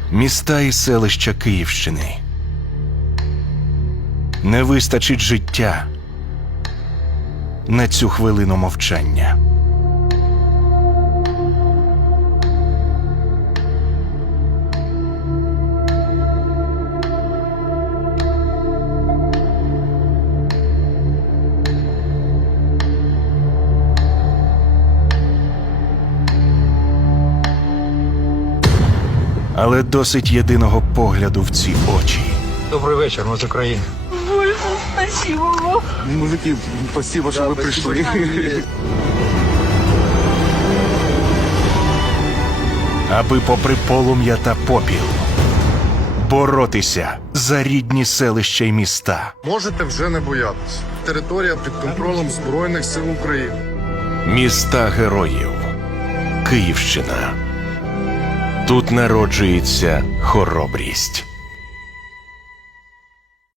Міста і селища Київщини. Не вистачить життя на цю хвилину мовчання. Але досить єдиного погляду в ці очі. Добрий вечір, ми з України. Боже, спасибо вам. Мужики, спасибо, що ви прийшли. Аби попри полум'я та попіл боротися за рідні селища й міста. Можете вже не боятися. Територія під контролем Збройних сил України. Міста героїв. Київщина. Тут народжується хоробрість.